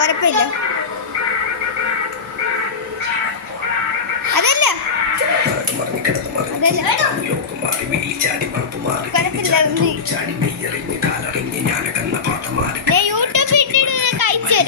കുഴപ്പമില്ല. അതല്ല യൂട്യൂബ് ഇട്ടിട്ട് കഴിച്ചു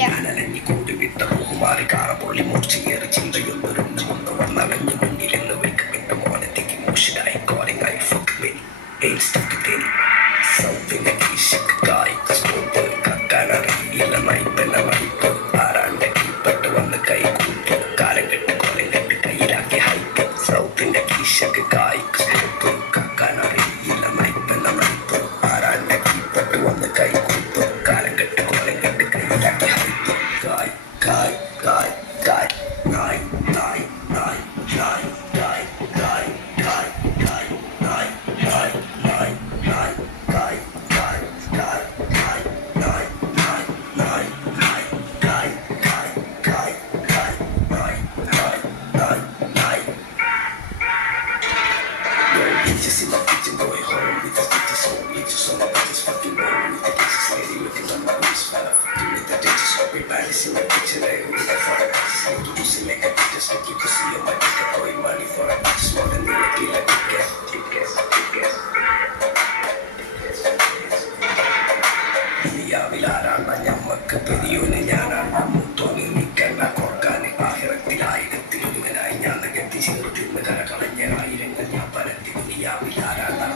ഞമ്മക്ക് പെരിയോന് ഞാനാണ് മുത്തോന് നിക്കണ്ട കൊർക്കാന് ആഹിറത്തിലായിരത്തിലൊരുവനായി ഞാൻ നികത്തി ചേർത്തിന്ന് കരകളഞ്ഞ ആയിരങ്ങൾ ഞാൻ പരത്തി ദുനിയാവിലാരാണ്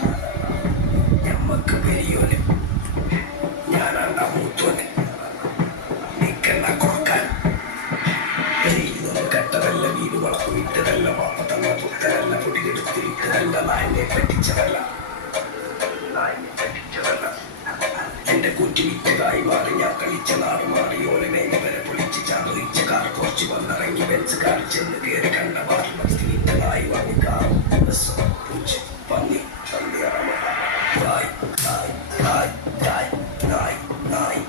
ഞമ്മക്ക് പെരിയോന് ഞാനാണ് മുത്തോന് നിക്കണ്ട കൊർക്കാൻ പെരിയുന്നൊന്ന് കെട്ടതല്ല വീട് വളപ്പ് വിട്ടതല്ല വാപ്പ തന്ന പുത്തരല്ല പൊടിയെടുത്തിരിട്ടതല്ല നായനെ പറ്റിച്ചതല്ല എന്റെ കുറ്റിവിറ്റതായി മാറി ഞാൻ കളിച്ച നാട് മാറി ഓരനെ വരെ പൊളിച്ച് ചാതൊഴിച്ച കാർ കുറച്ച് വന്നിറങ്ങി ബെൻസ് കാർ ചെന്ന് കയറി കണ്ട വാർത്തതായി വാങ്ങി കാർ പൂച്ച പന്നി തന്തി നായ് നായ് നായ് നായ് നായ്